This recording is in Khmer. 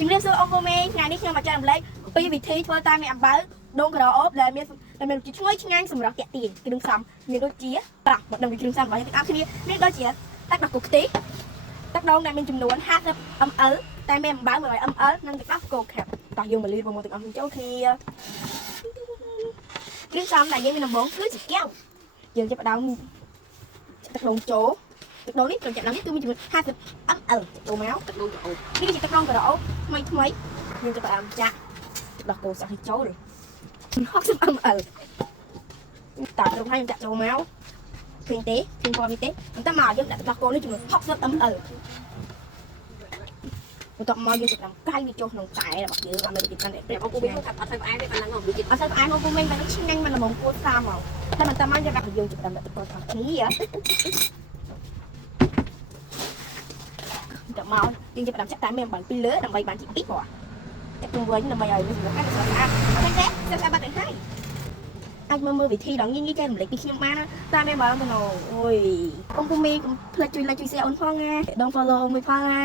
ជំរាបសួរông cô mẹ ngàyនេះខ្ញុំមកចែករំលែកពីវិធីធ្វើតាមអ្នកអំបៅដងក្រអូបដែលមានឈ្ងុយឆ្ងាញ់សម្រាប់តាក់ទាញគ្រឿងផ្សំមានដូចជាប្រាក់មកដឹងពីគ្រឿងផ្សំរបស់យើងទាំងអស់គ្នាមានដូចជាទឹកដោះគោខ្ទិះទឹកដូងដែលមានចំនួន50 ml តែមានអំបៅ100 ml និងទឹកដោះគោខាប់តោះយើងមកលាយជាមួយទាំងអស់គ្នាចូលគ្នាគ្រឿងផ្សំដែលយើងមានដំបូងគឺជាកែវយើងចាប់ផ្ដើមទឹកដូងចូលទឹកដូងនេះត្រូវចាក់ឡើងនេះគឺមានចំនួន50 ml ចូលមកទឹកដូងក្រអូបនេះគឺជាទឹកដូងក្រអូបថ្មីយើងចាប់ផ្ដើមចាក់ទឹកដោះគោសក់ឲ្យចូល60 ml តើខ្ញុំឲ្យចាក់ចូលមកឃើញទេឃើញពណ៌នេះទេបន្តមកយើងដាក់ទឹកដោះគោនេះចំនួន60 ml បន្ទាប់មកយើងចាប់ផ្ដើមកៃវាចូលក្នុងតែរបស់យើងអត់មានទីកាន់តែប្រៀបអូគូមីថាអត់សូវផ្អែមទេប៉ុណ្ណឹងមកវាអត់សូវផ្អែមអូគូមីមិនឆ្ងាញ់មិនល្មមគួរសាមកតែបន្តមកយើងដាក់យើងចាប់ផ្ដើមដាក់ទឹកចូលខាងនេះដល់មកយើងចាប់ផ្ដើមចាក់តែមានអំបិលពីលើដើម្បីបានជាពីពណ៌តែគំវិញដើម្បីឲ្យវាស្អាតស្អាតឃើញទេស្អាតបាត់ទៅហើយអាចមើលវិធីដល់ងាយៗចែករំលែកពីខ្ញុំបានតាមមានបងទៅអូយអង្គមីកុំភ្លេចជួយ like ជួយ share អូនផងណាដង follow អូនមួយផងណា